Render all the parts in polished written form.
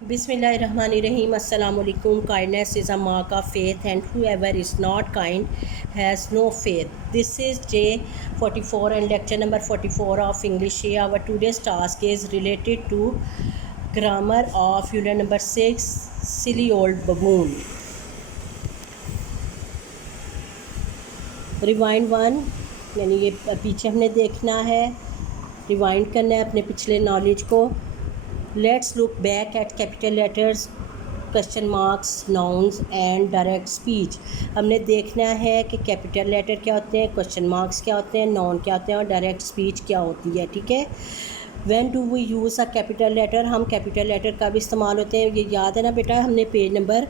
Bismillahirrahmanirrahim. Assalamu alaikum. Kindness is a mark of faith, and whoever is not kind has no faith. This is day 44 and lecture number 44 of English. Our today's task is related to grammar of unit number 6, Silly Old Baboon. Rewind 1 यानी ये पीछे हमने देखना है, rewind करना है अपने पिछले नॉलेज को. Let's look back at capital letters, question marks, nouns and direct speech. हमने देखना है कि कैपिटल लेटर क्या होते हैं, क्वेश्चन मार्क्स क्या होते हैं, नाउन क्या होते हैं और डायरेक्ट स्पीच क्या होती है. ठीक है. When do we use a capital letter, हम कैपिटल लेटर का भी इस्तेमाल होते हैं. ये याद है ना बेटा, हमने पेज नंबर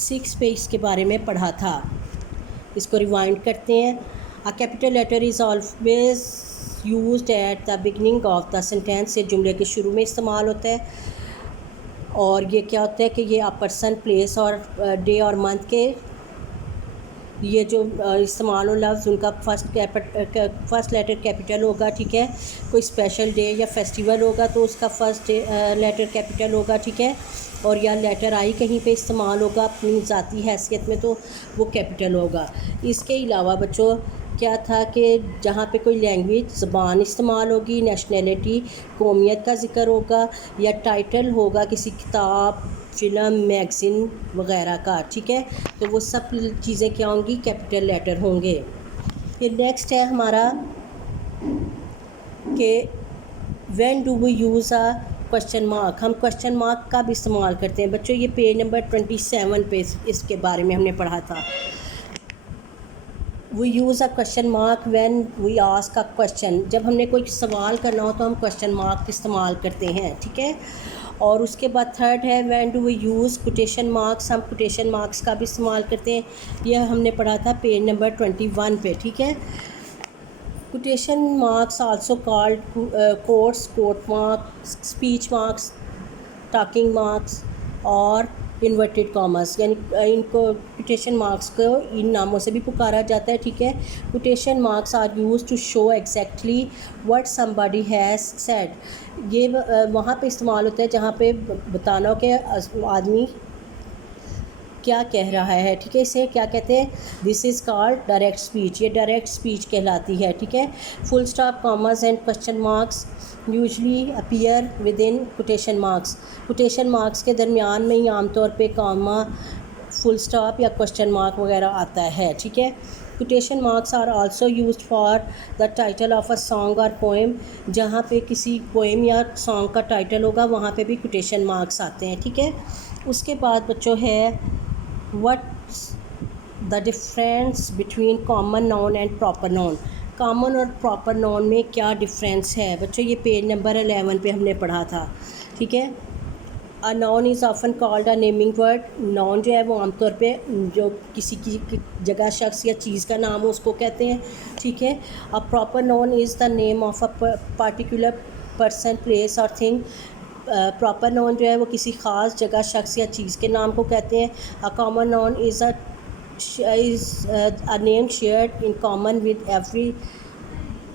6 पे इसके बारे में पढ़ा था. इसको रिवाइंड करते हैं. A capital letter is always used at the beginning of the sentence. ये जुमले के शुरू में इस्तेमाल होता है. और ये क्या होता है कि ये आप पर्सन, प्लेस और डे और मंथ के ये जो इस्तेमाल हो लफ्ज़, उनका फर्स्ट लेटर कैपिटल होगा. ठीक है. कोई स्पेशल डे या फेस्टिवल होगा तो उसका फर्स्ट लेटर कैपिटल होगा. ठीक है. और या लेटर आई कहीं पे इस्तेमाल होगा अपनी ज़ाती हैसियत में तो वो कैपिटल होगा. इसके अलावा बच्चों क्या था कि जहाँ पे कोई लैंग्वेज ज़बान इस्तेमाल होगी, नेशनैलिटी, कौमियत का ज़िक्र होगा या टाइटल होगा किसी किताब, फ़िल्म, मैगज़ीन वग़ैरह का. ठीक है. तो वो सब चीज़ें क्या होंगी, कैपिटल लेटर होंगे. फिर नेक्स्ट है हमारा कि when do we use a question mark. हम क्वेश्चन मार्क का भी इस्तेमाल करते हैं. बच्चों ये पेज नंबर 27 पे इसके बारे में हमने पढ़ा था. We use a question mark when we ask a question. जब हमने कोई सवाल करना हो तो हम क्वेश्चन मार्क इस्तेमाल करते हैं. ठीक है. और उसके बाद थर्ड है when do we use quotation marks. हम कोटेशन मार्क्स का भी इस्तेमाल करते हैं. यह हमने पढ़ा था पेज नंबर 21 पे. ठीक है. Quotation marks also called quotes, quote marks, speech marks, talking marks और इन्वर्टेड कॉमर्स. यानी इनको कोटेशन मार्क्स को इन नामों से भी पुकारा जाता है. ठीक है. Quotation marks are use to show exactly what somebody has said. ये वहाँ पे इस्तेमाल होता है जहाँ पे बताना हो कि आदमी क्या कह रहा है. ठीक है. इसे क्या कहते हैं, this is called direct speech. ये डायरेक्ट स्पीच कहलाती है. ठीक है. Full stop, commas and question marks usually appear within quotation marks. कोटेशन मार्क्स के दरमियान में ही आमतौर पे कॉमा, फुल स्टॉप या क्वेश्चन मार्क वगैरह आता है. ठीक है. Quotation marks are also used for the title of a song और पोएम. जहाँ पे किसी पोएम या सॉन्ग का टाइटल होगा वहाँ पे भी कोटेशन मार्क्स आते हैं. ठीक है. उसके बाद बच्चों है what's the difference between common noun and proper noun. Common और प्रॉपर नाउन में क्या डिफरेंस है बच्चों, ये पेज नंबर 11 पे हमने पढ़ा था. ठीक है. A noun is often called a naming word. Noun जो है वो आमतौर पे जो किसी की जगह, शख्स या चीज़ का नाम हो उसको कहते हैं. ठीक है. A proper noun is the name of a particular person, place और थिंग. प्रॉपर नाउन जो है वो किसी ख़ास जगह, शख्स या चीज़ के नाम को कहते हैं. A common noun is a name shared in common with every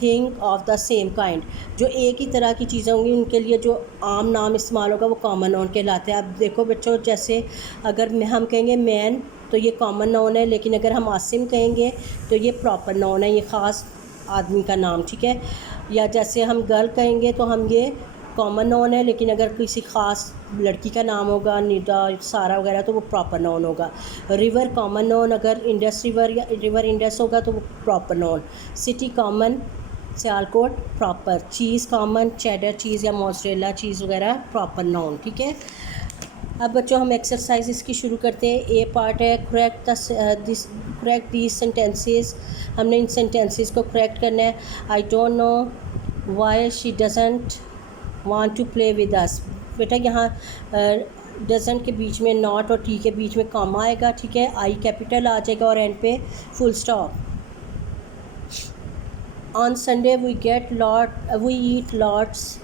thing of the same kind. जो एक ही तरह की चीज़ें होंगी उनके लिए जो आम नाम इस्तेमाल होगा वो कॉमन नाउन कहलाते हैं. अब देखो बच्चों, जैसे अगर हम कहेंगे मैन तो ये कॉमन नाउन है, लेकिन अगर हम आसिम कहेंगे तो ये प्रॉपर नाउन है, ये ख़ास आदमी का नाम. ठीक है. या जैसे हम गर्ल कहेंगे तो हम ये कॉमन नाउन है, लेकिन अगर किसी ख़ास लड़की का नाम होगा, निदा, सारा वगैरह, तो वो प्रॉपर नाउन होगा. रिवर कॉमन नाउन, अगर इंडस रिवर या रिवर इंडस होगा तो वो proper noun. City common, Sialkot proper. Cheese common, cheddar cheese या मोज़रेला चीज़ वगैरह प्रॉपर नाउन. ठीक है. अब बच्चों हम एक्सरसाइज इसकी शुरू करते हैं. ए पार्ट है करेक्ट दीज सेंटेंसेस. हमने इन सेंटेंसेस को करेक्ट करना है. I don't know why she doesn't want to play with us. बेटा यहाँ डजंट के बीच में नॉट और टी के बीच में कॉमा आएगा. ठीक है. आई कैपिटल आ जाएगा और एंड पे full stop. On Sunday we eat lots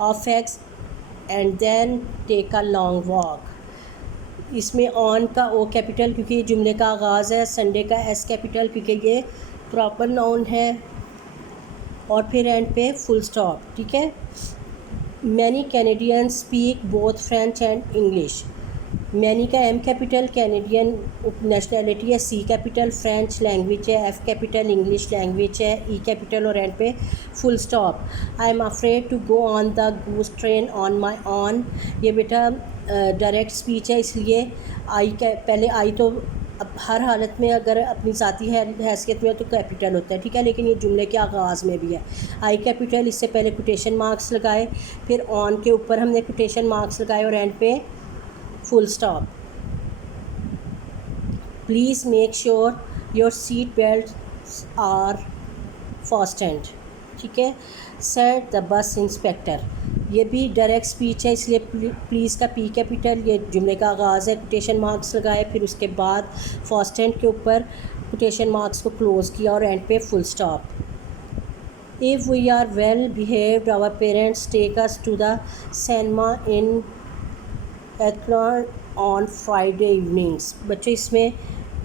of eggs and then take a long walk. इसमें ऑन का ओ कैपिटल क्योंकि ये जुमले का आगाज़ है. संडे का एस कैपिटल क्योंकि ये प्रॉपर नाउन है. और फिर एंड पे फुल स्टॉप. ठीक है. Many Canadian speak both French and English. Many का एम कैपिटल, कैनेडियन नेशनैलिटी है, सी कैपिटल फ्रेंच लैंग्वेज है, एफ कैपिटल इंग्लिश लैंग्वेज है, ई कैपिटल और एंड पे full stop. I am afraid to go on the गूस train on my own. ये बेटा direct speech है, इसलिए आई के पहले आई तो अब हर हालत में अगर अपनी ज़ाती हैसियत में हो तो कैपिटल होता है, ठीक है, लेकिन ये जुमले के आगाज़ में भी है। आई कैपिटल, इससे पहले कोटेशन मार्क्स लगाए, फिर ऑन के ऊपर हमने कोटेशन मार्क्स लगाए और एंड पे full stop. Please make sure your seat belt are fastened, ठीक है। सेड द बस इंस्पेक्टर, ये भी डायरेक्ट स्पीच है, इसलिए प्लीज़ का पी कैपिटल, ये जुमले का आगाज़ है, कोटेशन मार्क्स लगाए, फिर उसके बाद फास्टेंड के ऊपर कोटेशन मार्क्स को क्लोज़ किया और एंड पे full stop. If we are well behaved our parents take us to the cinema in Athlone on Friday evenings. बच्चों इसमें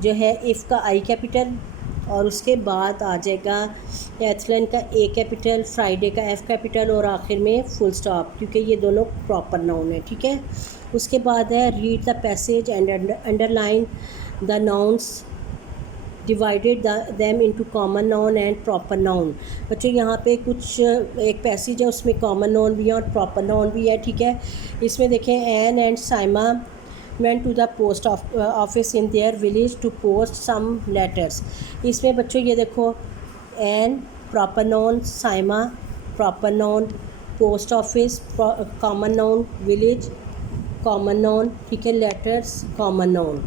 जो है इफ़ का आई कैपिटल और उसके बाद आ जाएगा एथलन का ए कैपिटल, फ्राइडे का एफ़ कैपिटल और आखिर में फुल स्टॉप, क्योंकि ये दोनों प्रॉपर नाउन है, ठीक है। उसके बाद है read the passage and underline the nouns divided them into common noun and proper noun. बच्चों यहाँ पे कुछ एक पैसेज है, उसमें कॉमन नाउन भी है और प्रॉपर नाउन भी है, ठीक है। इसमें देखें Ann and Saima went to the post office in their village to post some letters। इसमें बच्चों ये देखो Ann proper noun, Saima proper noun, post office common noun, village common noun, ठीक है, letters common noun.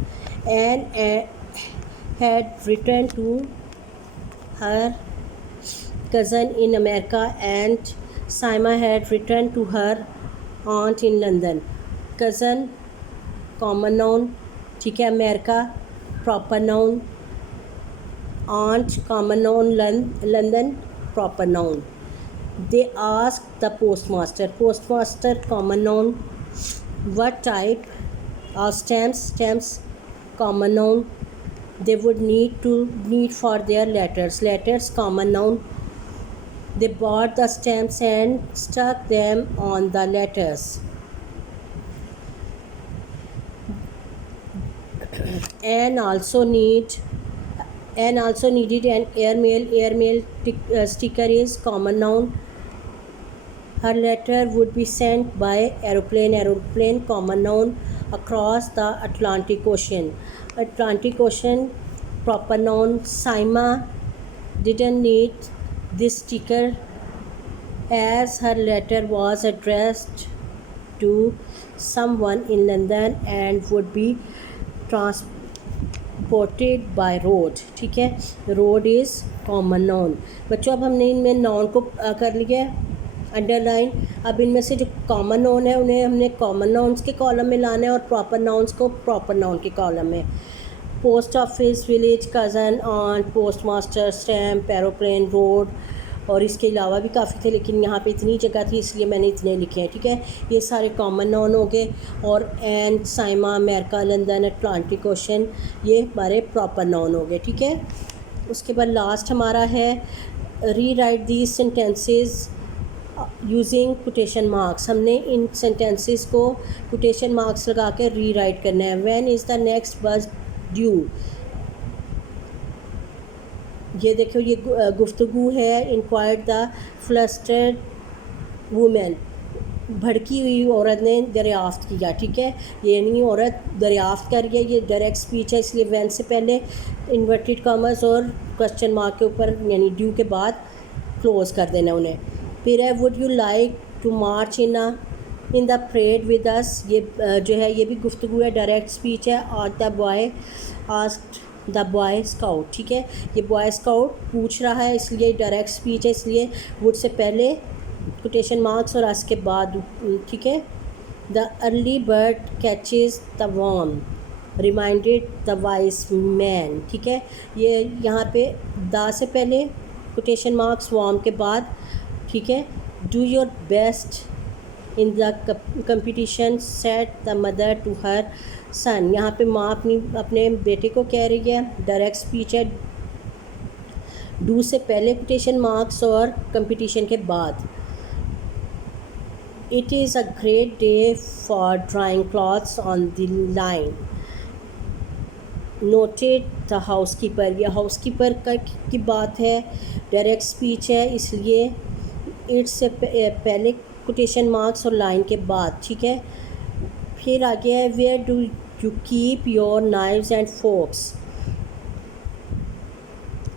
Ann had written to her cousin in America and Saima had written to her aunt in London। cousin common noun, ठीक है, America proper noun, aunt common noun, London proper noun. They ask the postmaster, postmaster common noun. What type of stamps common noun. They would need for their letters common noun. They bought the stamps and stuck them on the letters. and also needed an airmail sticker is common noun। her letter would be sent by aeroplane common noun across the Atlantic Ocean proper noun। Saima didn't need this sticker as her letter was addressed to someone in London and would be transported by road, ठीक है, road is common noun. बच्चों अब हमने इनमें noun को कर लिया underline. अब इनमें से जो कॉमन नाउन है उन्हें हमने कॉमन नाउन्स के कॉलम में लाना है और प्रॉपर नाउन्स को प्रॉपर नाउन के कॉलम में। Post office, village, cousin, aunt, postmaster, stamp, aeroplane, road और इसके अलावा भी काफ़ी थे, लेकिन यहाँ पे इतनी जगह थी इसलिए मैंने इतने लिखे हैं, ठीक है। ये सारे कॉमन नाउन हो गए और Ann, Saima, America, London, Atlantic Ocean ये हमारे प्रॉपर नाउन हो गए, ठीक है। उसके बाद लास्ट हमारा है री right these sentences using quotation marks. हमने इन सेंटेंसेस को कोटेशन मार्क्स लगा के री राइट करना है। व्हेन इज़ द नेक्स्ट बस ड्यू, ये देखो ये गुफ्तगू है। इंक्वायर्ड द फ्लस्टर्ड वुमेन, भड़की हुई औरत ने दरियाफ्त किया, ठीक है, ये नहीं औरत दरियाफ्त कर रही है, ये डायरेक्ट स्पीच है, इसलिए वैन से पहले इन्वर्टेड कॉमर्स और क्वेश्चन मार्क के ऊपर यानी ड्यू के बाद क्लोज कर देना उन्हें। फिर है would you like to march in the parade with us, ये जो है ये भी गुफ्तगू है, डायरेक्ट स्पीच है। और the boy asked the boy scout, ठीक है, ये बॉय स्काउट पूछ रहा है इसलिए डायरेक्ट स्पीच है, इसलिए वुड से पहले कोटेशन मार्क्स और आज के बाद, ठीक है। The early bird catches the worm reminded the vice man, ठीक है, ये यहाँ पे द से पहले कोटेशन मार्क्स, वर्म के बाद, ठीक है। Do your best in the competition set the mother to her son, यहाँ पे माँ अपने बेटे को कह रही है, डायरेक्ट स्पीच है। डू से पहले कोटेशन मार्क्स और कंपटीशन के बाद। It is a great day for drying clothes on the line. Noted the housekeeper. ये housekeeper की बात है, डायरेक्ट स्पीच है, इसलिए इट्स से पहले कोटेशन मार्क्स और लाइन के बाद, ठीक है। फिर आगे है where do you keep your knives and forks.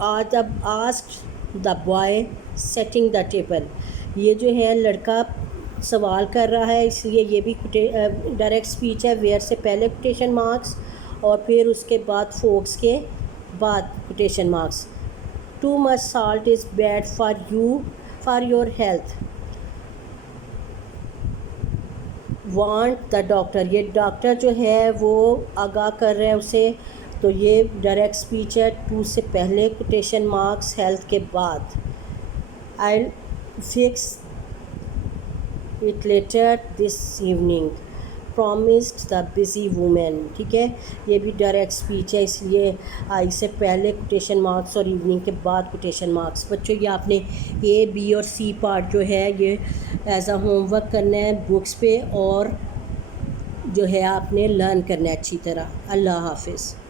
आज अब ask the boy setting the table. ये जो है लड़का सवाल कर रहा है, इसलिए ये भी डायरेक्ट स्पीच है। वेयर से पहले कोटेशन मार्क्स और फिर उसके बाद फोक्स के बाद quotation marks. Too much salt is bad for your health. Want the doctor. ये डॉक्टर जो है वो आगाह कर रहा है उसे, तो ये डायरेक्ट स्पीच है। टू से पहले कोटेशन मार्क्स, हेल्थ के बाद। I fix it later this evening promised the busy women, ठीक है। ये भी डायरेक्ट स्पीच है, इसलिए आई से पहले कोटेशन मार्क्स और इवनिंग के बाद कोटेशन मार्क्स। बच्चों ये आपने ए बी और सी पार्ट जो है ये एज अ होमवर्क करना है बुक्स पे, और जो है आपने लर्न करना है अच्छी तरह। अल्लाह हाफिज़।